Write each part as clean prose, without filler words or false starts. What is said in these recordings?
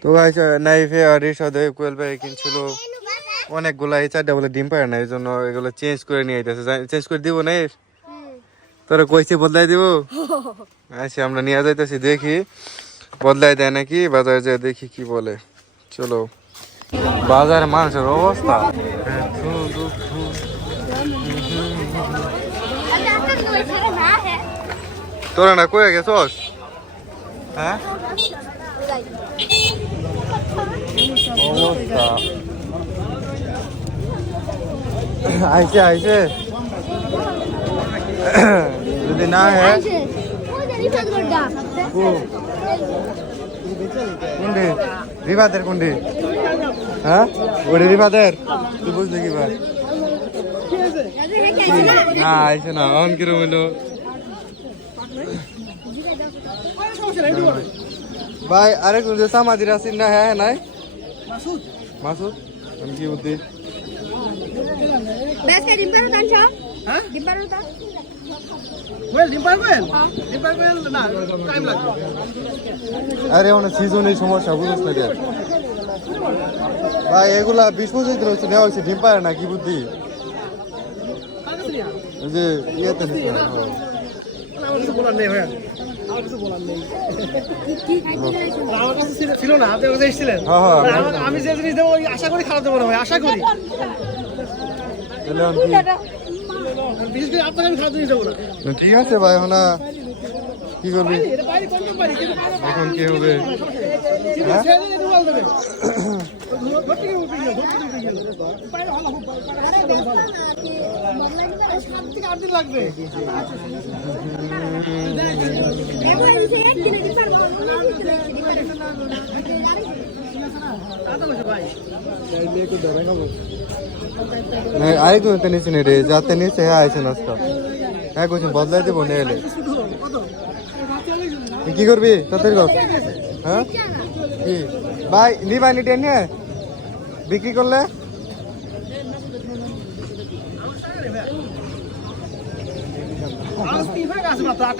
তো গাইস নাইফে আর রিশাদে কোয়েল ভাই কিনছিল অনেকগুলা, এই চারটা বলে ডিম পারে না, এই জন্য এগুলো চেঞ্জ করে নিয়ে আইতেছে। চেঞ্জ করে দিব না, তোরা কইছে বদলাই দিব। আচ্ছা আমরা নিয়ে যাইতেছি, দেখি বদলাই দেয় নাকি, বাজারে যায় দেখি কি বলে। চলো, বাজারে মানুষের অবস্থা তোরা না কয়ে গেছস? হ্যাঁ অবস্থা আইছে আইছে যদি না হ্যাঁ কোনটি রিবাদের কোনটি? হ্যাঁ ওটা রিবাদের, তুই বুঝলি কি ভাই? না আইছে না, অন কিরম হইলো ভাই? আরে কোন যে সামাজির আছিস না? হ্যাঁ নাই মাসুদ, মাসুদ আমি কি বুদ্ধি আরে অনেক সিজনের সমস্যা বুঝছ না কেন ভাই? এগুলা 20-25 দিন হচ্ছে নেওয়া হয়েছে, ডিম পারে না, কি বুদ্ধি? যে ইয়েতে ছিল না, আপনি এসেছিলেন। আমি যে জিনিস দেবো আশা করি খারাপ দেবো না ভাই, আশা করি। বিশেষ করে আপনাকে আমি খারাপ জিনিস দেবো না। ঠিক আছে ভাই, এখন কি করবি এখন? কি হবে? লাগবে আরে কোন নিচে রে, যাতে নিচে হ্যাঁ আইছে নাস্তা, হ্যাঁ কোচিং বদলাই দেবো নিয়ে এলে। কি করবি তাড়াতাড়ি কর। হ্যাঁ কি ভাই নিবা নিটে নিয়ে বিক্রি করলে?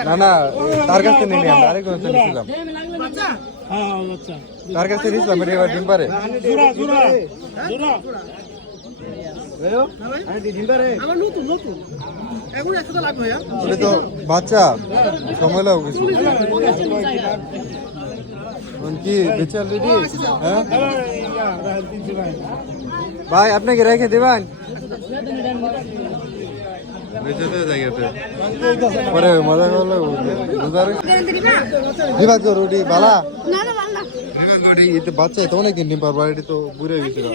না না, তার কাছে নিয়ে নি, আমরা আরেকজন নিয়েছিলাম, তার কাছে নিয়েছিলাম। এবার ডিম পারে তো বাচ্চা সময় লাগ কিছু কি বেচার রেডি? হ্যাঁ ভাই আপনাকে রেখে দেবেন পরে মজা করলে রুটি বালা বাচ্চা তো অনেকদিন ডিম পারবো, এটি তো বুড়ে গেছিল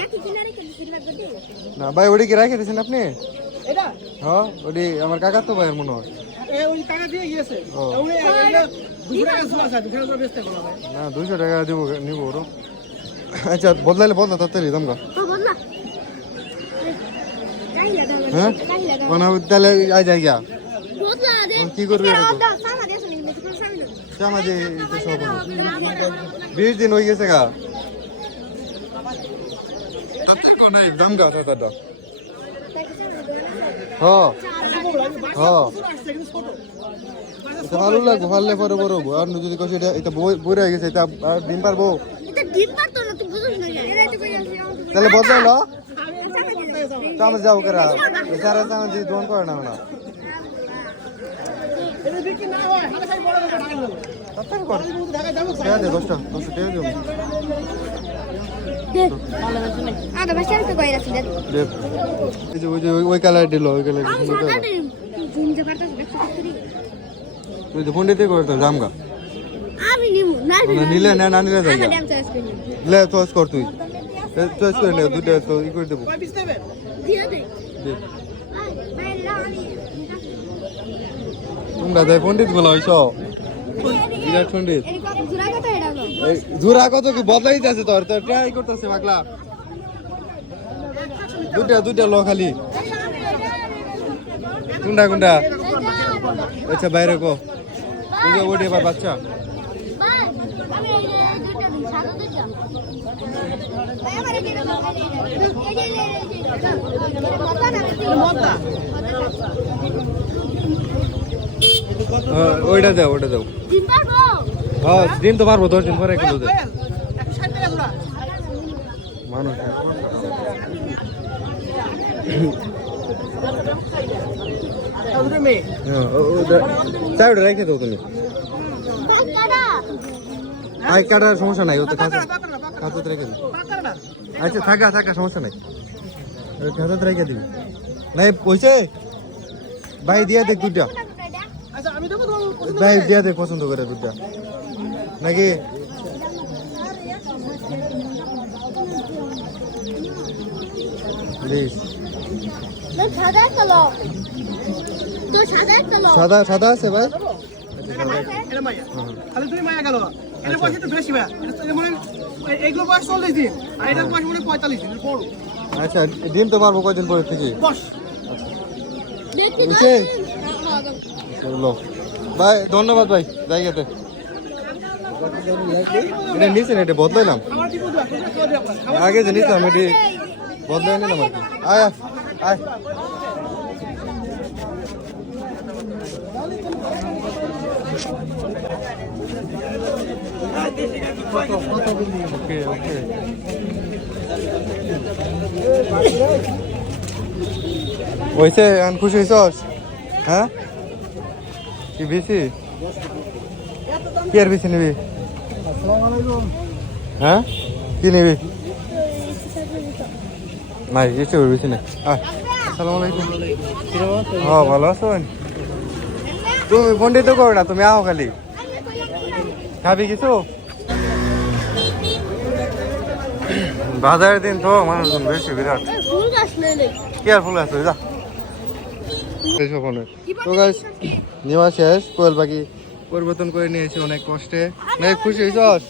না ভাই। ওটি কি রেখে দিয়েছেন আপনি? হ্যাঁ ওটি আমার কাকা তো ভাইয়ের মনে হয়। না 200 টাকা দিব নিব ওরও। আচ্ছা বদলাইলে বদলা তাড়াতাড়ি দাম গা। হ্যাঁ তাহলে আই যাই গা, কি করবি? 20 দিন হয়ে গেছে গা, দাম গা টাকাটা। ভালো লাগবো, ভাললে পরে বড় আর যদি কষ্ট এটা বই হয়ে গেছে, এটা ডিম পারবো তাহলে বদলাইলো চামচ যাও কেরা সারা চামচ দোন করে না না ওই কালার দিল, ওই কালার ফোন দিতে করতো জামগা নিলে না, না নিলে লে চয়েস কর, তুই চয়েস করে নে, দুটো তো ই করে দেবো। তোমরা যাই পণ্ডিত বলা হইছ, বিরাট পণ্ডিত। জোড়া কত কি বদলাই যাচ্ছে তোর, তোর ট্রাই করতেছে পাগলা। দুটা ল খালি কোনটা কোনটা? আচ্ছা বাইরে কো ওটি এবার বাচ্চা ওইটা দাও ওইটা দাও হ্যাঁ দিন তো পারবো 10 দিন পরে এগুলো দাও 160 টাকা জোড়া মানুষ তাহলে মেয়ে চাইটা রেখে দাও তুমি আই কাটার সমস্যা নাই ও তো খাতে রেখে দিই আচ্ছা থাকা থাকা সমস্যা নাই খাতে রেখে দিবি নাই পয়সা ভাই দিয়া দেখ দুটা আচ্ছা আমি দেবো তোমার পছন্দ ভাই দিয়া দেখ পছন্দ করে দুটা নাকি প্লিজ সাদা সাদা আছে ভাই এটা মাইয়া তাহলে তুমি মাইয়া গেল এটা পয়সা তো বেশি ভাই এটা মানে এইগুলো বয়স 40 দিন আর এটার বয়স মানে 45 দিন বড় আচ্ছা দিন তো পারবো কয়দিন পরে থেকে বস বুঝছে চলো ভাই ধন্যবাদ ভাই জায়গাতে এটা নিচে না এটা বদলাইলাম আমার কি বুঝবা করে আপনার আগে যে নিতাম এটি বদলাই নিলাম আর কি আয় আয় ওকে ওকে ওইসে আন খুশি হইছস হ্যাঁ কি বেশি কি আর বেশি নিবি হ্যাঁ কি নিবি নাই কিছু বেশি না আসসালামু আলাইকুম হ্যাঁ ভালো আছেন তুমি পন্ডিত করো না তুমি আও খালি খাবি কিছু বাজারের দিন তো মানুষজন বেশি বিরাট কি আর ফুল আছে যা তো গাইস নেওয়া শেষ কোয়েল পাখি পরিবর্তন করে নিয়েছি অনেক কষ্টে নাই খুশি হয়েছস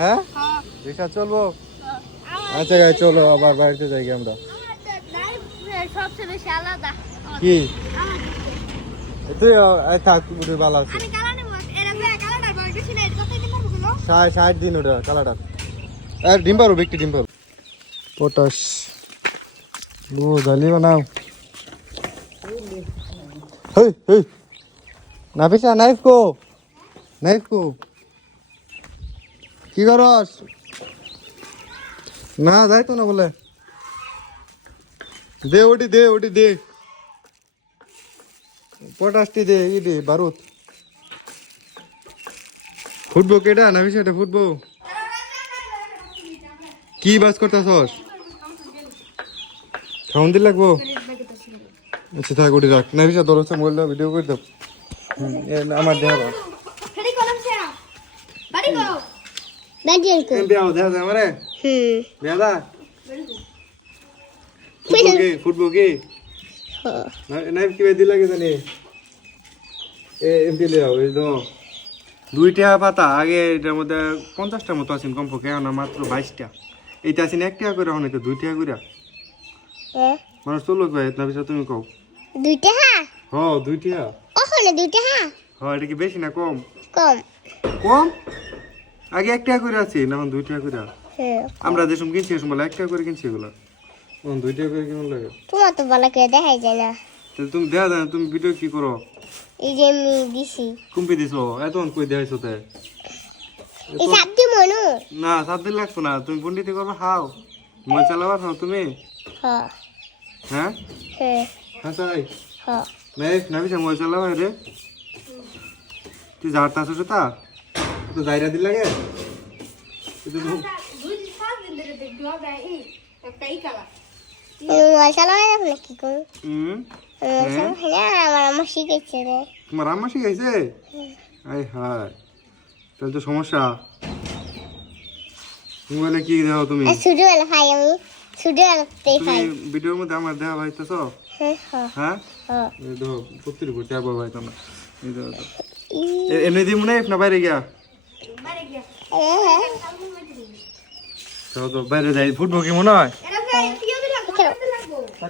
হ্যাঁ রিক্সা চলবো আচ্ছা গাই চলো আবার বাড়িতে যাই আমরা কি তুই থাক তুই ভালো আছিস 60 দিন ওটা কালাটা আর ডিম পারো বিক্রি ডিম পারো পটাশ ও জালি বানাও হেই হেই নাফিসা নাইফ কো কি করস না যাই তো না বলে দে ওটি দে পটাশটি দে ই দে বারুদ ফুটবো কেডা নাফিসা এটা ফুটবো কি বাস করতেছস খাওন দিল লাগবো আচ্ছা থাক ওটি রাখ নাফিসা দরজা মোবাইল ভিডিও করে দাও আমার দেহ ফুটবো কি নাইফ কি দিল লাগে জানি এমপি লে ওই তো 2টা পাতা আগে এটার মধ্যে 50টার মতো আছেন কমপক্ষে এখন মাত্র 22টা এইটা আছেন 1 টাকা করে এখন তো 2 টাকা করে মানুষ তো লোক ভাই না বিষয় তুমি কও 2 টাকা হ্যাঁ 2 টাকা ওখানে 2 টাকা হ্যাঁ এটা কি বেশি না কম কম কম আগে 1 টাকা করে আছে না এখন 2 টাকা করে হ্যাঁ আমরা যে সময় কিনছি সময় 1 টাকা করে কিনছি এগুলো এখন 2 টাকা করে কেমন লাগে তোমার তো ভালো করে দেখাই যায় না তাহলে তুমি দেখা যায় তুমি ভিডিও কি করো এই যে আমি দিছি কুম্পি দিছো এতক্ষণ কই দেখাইছো তাই এই সাবজি মনু না 7 দিন লাগতো না তুমি পন্ডিতি করবে খাও মোবাইল চালাবার খাও তুমি হ্যাঁ হ্যাঁ হ্যাঁ হ্যাঁ তাই হ্যাঁ নাই নাবি মোবাইল চালাবা রে তুই যারতা আছো তা তো যাইরা দিল লাগে তুই তো মশলা হয় না কি করব আমার আম্মা শিখাইছে রে তোমার আম্মা শিখাইছে আই হায় তাহলে তো সমস্যা মোবাইলে কি দাও তুমি ছোটবেলা খাই আমি ছোটবেলাতে খাই তুমি ভিডিওর মধ্যে আমার দেখা ভাইতেছো হ্যাঁ হ্যাঁ হ্যাঁ এই তো পুত্তির উপর চাপা ভাই তোমরা এই দাও এমনি দি মনে না বাইরে গিয়া তো বাইরে যাই ফুটবল কি মনে হয়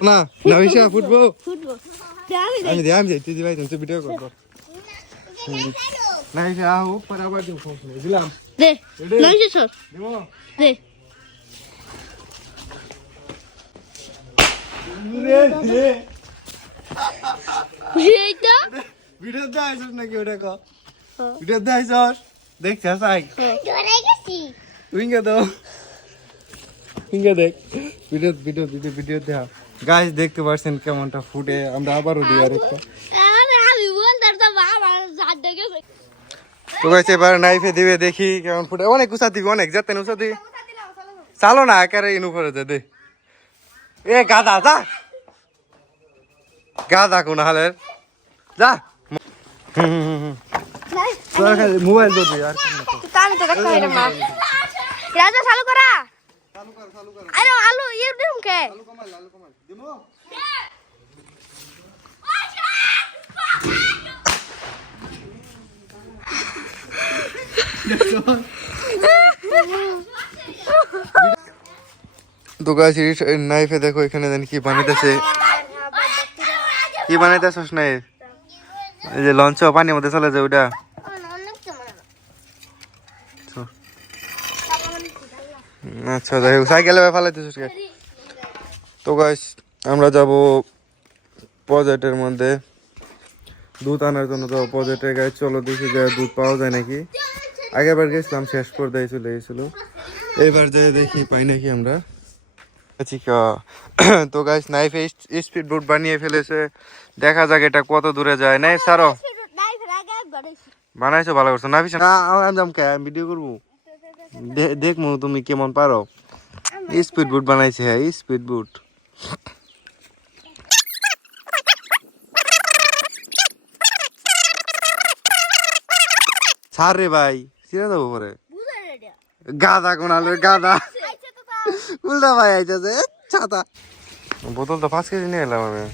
না না ইসা ফুটবল আমি যাই তুই ভাই তুমি ভিডিও করবো না ইসা আও পরে আবার দিও ফোন দিলাম দে নইছে স্যার দিমো দে রে দে এইটা ভিডিও দেখাইছস নাকি ওটা ক ভিডিও দেখাইছস দেখছস আই ডরাই গেছি উইঙ্গা দাও উইঙ্গা দেখ ভিডিও ভিডিও ভিডিও ভিডিও দেখা গাইস দেখতে পাচ্ছেন কেমনটা ফুটে আমরা আবারও দিই আরেকটা আমি বলতাম তো বাবা জাত গেছে তো গাইস এবার নাইফে দিবে দেখি কেমন ফুটে অনেক উসা দিবি অনেক যাতে উসা দি চালো না একারে ইনু করে দে এ গাদা যা গাদা কোন হালের যা মোবাইল তো দি আর কানে তো দেখা হয় না রাজা চালু করা আরে আলু ইয়ে দিম কে দিমো তো গাইস নাইফে দেখো এখানে দেন কি বানাইতেছে কি বানাইতেছস না এই যে লঞ্চ পানির মধ্যে চলে যায় ওটা আচ্ছা যাই হোক সাইকেলে ফালাইতেছিস কে তো গাইস আমরা যাব প্রজেক্টের মধ্যে দুধ আনার জন্য তো প্রজেক্টে গাইস চলো দেখি যে দুধ পাওয়া যায় নাকি আগেরবার গেছিলাম শেষ পর্যায়ে চলে গেছিল এইবার যাই দেখি পাই নাকি আমরা তো গাইস নাইফে স্পিড বোট বানিয়ে ফেলেছে দেখা যাক এটা কত দূরে যায় নাই সারো বানাইছো ভালো করছো না না আনজাম কে আমি ভিডিও করবো দেখমু তুমি কেমন পারো স্পিড বোট বানাইছে হ্যাঁ স্পিড বোট ছাড় রে ভাই ছিড়ে দেবো পরে গাদা কোনালে গাদা উল্টা ভাই আইতেছে ছাতা বোতল তো 5 কেজি নিয়ে এলাম আমি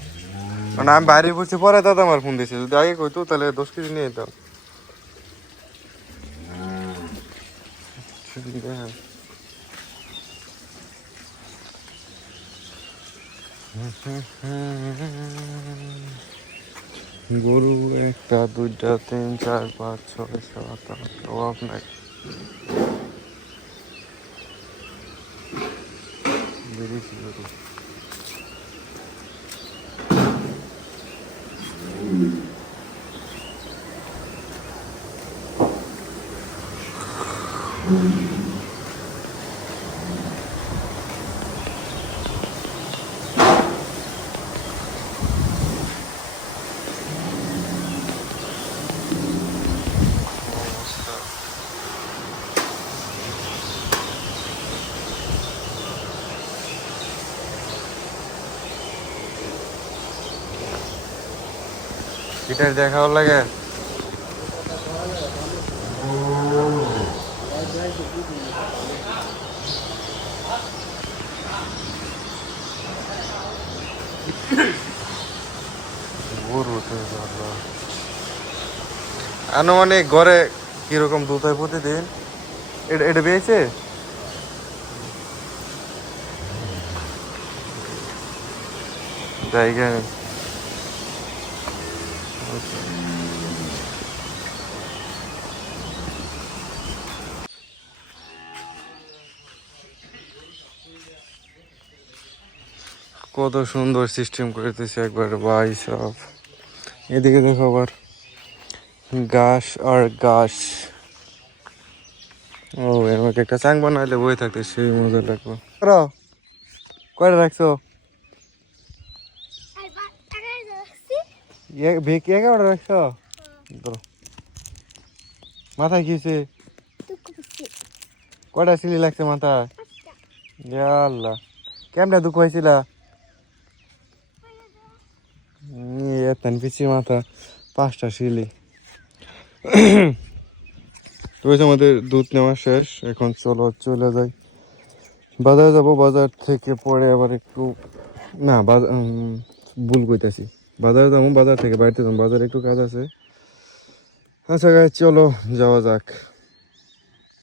মানে আমি বাইরে পড়ছি পরে দাদা আমার ফোন দিয়েছে যদি আগে কইতো তাহলে 10 কেজি নিয়ে যেতাম গরু 1টা 2টা 3 4 5 6 7 8 অভাব নাই বেরিয়েছি গরু গিটার দেখাও লাগে আনুমানিক ঘরে কিরকম দুধ হয় প্রতিদিন এটা পেয়েছে জায়গা কত সুন্দর সিস্টেম করে দিয়েছে একবার ভাই সব এদিকে দেখো আবার ঘাস আর ঘাস ও আমাকে একটা চাং বানাইলে বই থাকতে সেই মজা লাগবে কয়টা রাখছো বেঁকে 11টা রাখছো মাথায় কিছে কয়টা সিলি লাগছে মাথায় আল্লাহ কেমন দুঃখ হয়েছিল এতন পিছিয়ে মাথা 5টা সিলি তো আমাদের দুধ নেওয়া শেষ এখন চলো চলে যাই বাজারে যাবো বাজার থেকে পরে আবার একটু না ভুল কইতাছি বাজারে যাবো বাজার থেকে বাড়িতে যাবো বাজারে একটু কাজ আছে আচ্ছা গাইস চলো যাওয়া যাক